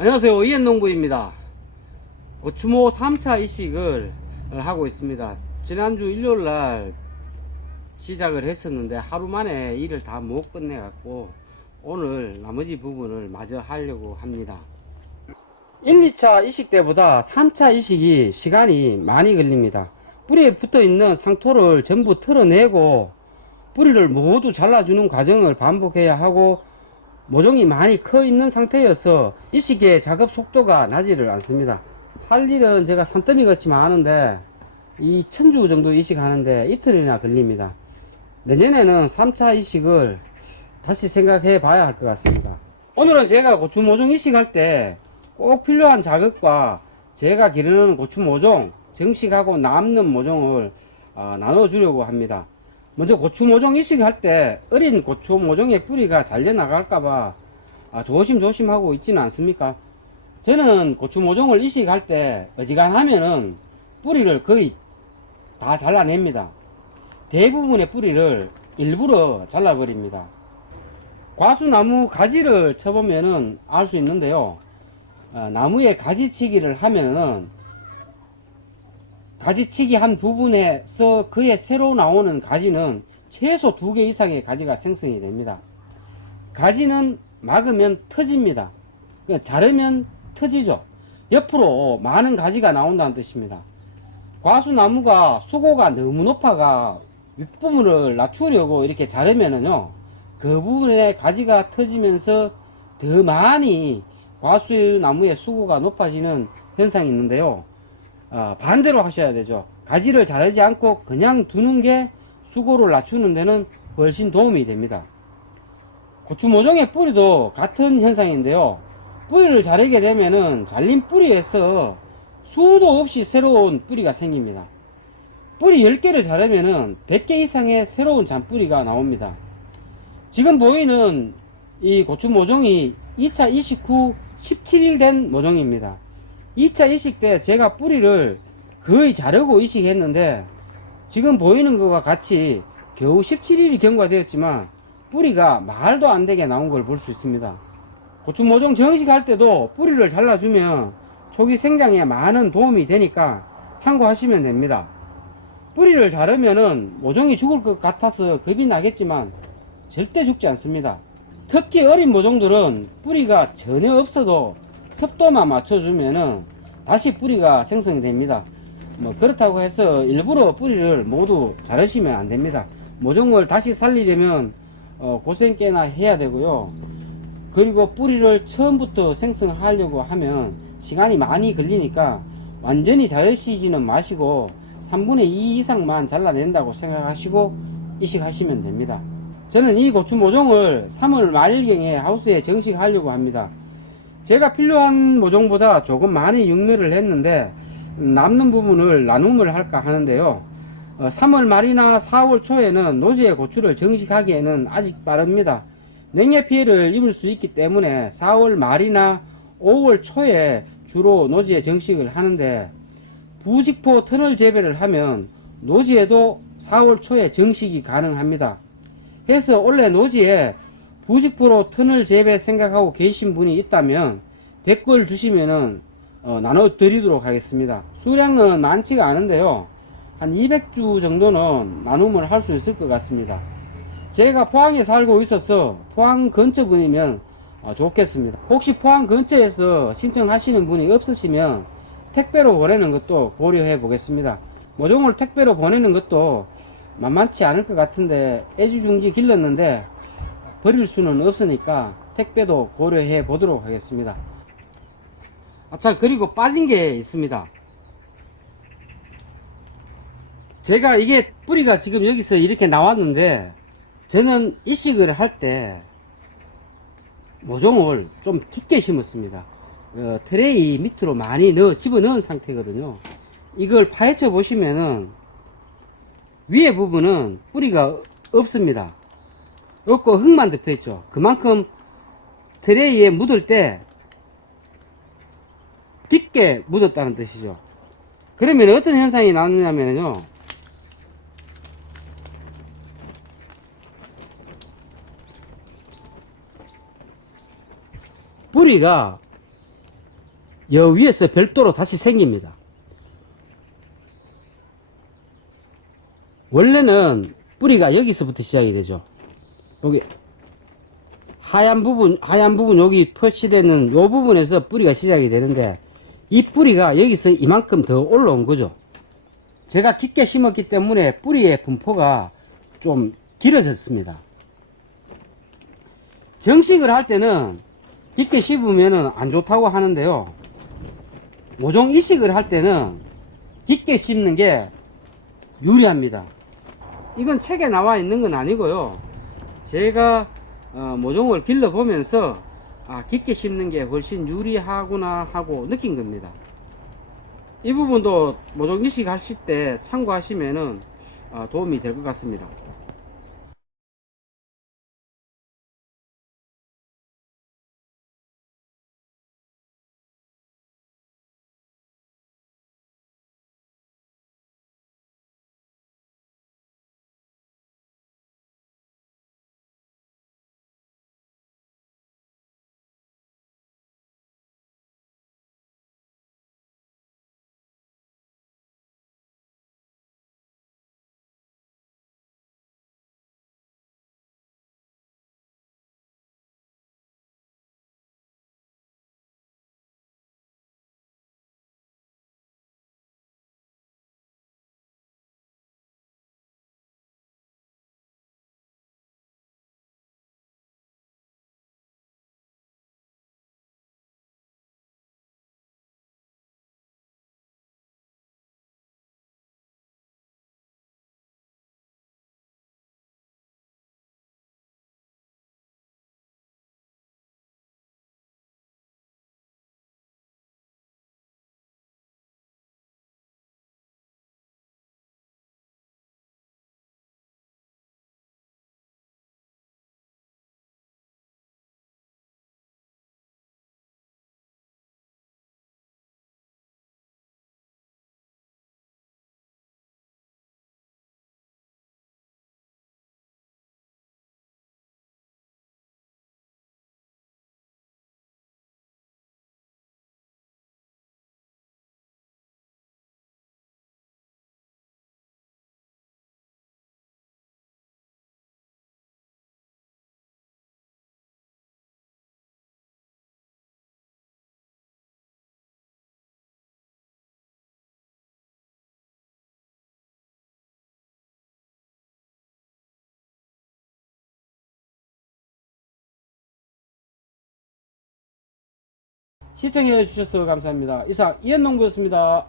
안녕하세요, 이현농부입니다. 고추모 3차 이식을 하고 있습니다. 지난주 일요일날 시작을 했었는데 하루 만에 일을 다 못 끝내 갖고 오늘 나머지 부분을 마저 하려고 합니다. 1, 2차 이식 때보다 3차 이식이 시간이 많이 걸립니다. 뿌리에 붙어 있는 상토를 전부 털어내고 뿌리를 모두 잘라주는 과정을 반복해야 하고 모종이 많이 커 있는 상태여서 이식의 작업 속도가 나지를 않습니다. 할 일은 제가 산더미 같이 많은데 이 천주 정도 이식하는데 이틀이나 걸립니다. 내년에는 3차 이식을 다시 생각해 봐야 할 것 같습니다. 오늘은 제가 고추 모종 이식할 때 꼭 필요한 작업과 제가 기르는 고추 모종 정식하고 남는 모종을 나눠 주려고 합니다. 먼저 고추 모종 이식할 때 어린 고추 모종의 뿌리가 잘려 나갈까봐 조심조심 하고 있지는 않습니까? 저는 고추 모종을 이식할 때 어지간하면은 뿌리를 거의 다 잘라냅니다. 대부분의 뿌리를 일부러 잘라버립니다. 과수나무 가지를 쳐보면은 알 수 있는데요. 나무에 가지치기를 하면은 가지치기 한 부분에서 그의 새로 나오는 가지는 최소 2개 이상의 가지가 생성이 됩니다. 가지는 막으면 터집니다. 자르면 터지죠. 옆으로 많은 가지가 나온다는 뜻입니다. 과수나무가 수고가 너무 높아가 윗부분을 낮추려고 이렇게 자르면은요, 그 부분에 가지가 터지면서 더 많이 과수나무의 수고가 높아지는 현상이 있는데요. 반대로 하셔야 되죠. 가지를 자르지 않고 그냥 두는 게 수고를 낮추는 데는 훨씬 도움이 됩니다. 고추 모종의 뿌리도 같은 현상인데요. 뿌리를 자르게 되면은 잘린 뿌리에서 수도 없이 새로운 뿌리가 생깁니다. 뿌리 10개를 자르면은 100개 이상의 새로운 잔뿌리가 나옵니다. 지금 보이는 이 고추 모종이 2차 이식 후 17일 된 모종입니다. 2차 이식 때 제가 뿌리를 거의 자르고 이식했는데 지금 보이는 것과 같이 겨우 17일이 경과되었지만 뿌리가 말도 안 되게 나온 걸 볼 수 있습니다. 고추 모종 정식할 때도 뿌리를 잘라주면 초기 생장에 많은 도움이 되니까 참고하시면 됩니다. 뿌리를 자르면은 모종이 죽을 것 같아서 겁이 나겠지만 절대 죽지 않습니다. 특히 어린 모종들은 뿌리가 전혀 없어도 습도만 맞춰주면은 다시 뿌리가 생성이 됩니다. 그렇다고 해서 일부러 뿌리를 모두 자르시면 안 됩니다. 모종을 다시 살리려면 고생 꽤나 해야 되고요. 그리고 뿌리를 처음부터 생성하려고 하면 시간이 많이 걸리니까 완전히 자르시지는 마시고 3분의 2 이상만 잘라낸다고 생각하시고 이식하시면 됩니다. 저는 이 고추 모종을 3월 말일경에 하우스에 정식하려고 합니다. 제가 필요한 모종보다 조금 많이 육묘를 했는데 남는 부분을 나눔을 할까 하는데요. 3월 말이나 4월 초에는 노지의 고추를 정식하기에는 아직 빠릅니다. 냉해 피해를 입을 수 있기 때문에 4월 말이나 5월 초에 주로 노지에 정식을 하는데 부직포 터널 재배를 하면 노지에도 4월 초에 정식이 가능합니다. 그래서 원래 노지에 부직포로 터널 재배 생각하고 계신 분이 있다면 댓글 주시면은 나눠 드리도록 하겠습니다. 수량은 많지가 않은데요. 한 200주 정도는 나눔을 할 수 있을 것 같습니다. 제가 포항에 살고 있어서 포항 근처 분이면 좋겠습니다. 혹시 포항 근처에서 신청하시는 분이 없으시면 택배로 보내는 것도 고려해 보겠습니다. 모종을 택배로 보내는 것도 만만치 않을 것 같은데 애지중지 길렀는데 버릴 수는 없으니까 택배도 고려해 보도록 하겠습니다. 자, 그리고 빠진 게 있습니다. 제가 이게 뿌리가 지금 여기서 이렇게 나왔는데 저는 이식을 할 때 모종을 좀 깊게 심었습니다. 트레이 밑으로 많이 집어넣은 상태거든요. 이걸 파헤쳐 보시면은 위에 부분은 뿌리가 없습니다. 없고 흙만 덮여 있죠. 그만큼 트레이에 묻을 때 깊게 묻었다는 뜻이죠. 그러면 어떤 현상이 나느냐면요, 뿌리가 여 위에서 별도로 다시 생깁니다. 원래는 뿌리가 여기서부터 시작이 되죠. 여기 하얀 부분 여기 표시되는 요 부분에서 뿌리가 시작이 되는데, 이 뿌리가 여기서 이만큼 더 올라온 거죠. 제가 깊게 심었기 때문에 뿌리의 분포가 좀 길어졌습니다. 정식을 할 때는 깊게 심으면 안 좋다고 하는데요, 모종 이식을 할 때는 깊게 심는 게 유리합니다. 이건 책에 나와 있는 건 아니고요, 제가 모종을 길러보면서 깊게 심는 게 훨씬 유리하구나 하고 느낀 겁니다. 이 부분도 모종 이식 하실 때 참고하시면은 도움이 될 것 같습니다. 시청해 주셔서 감사합니다. 이상 이현농부였습니다.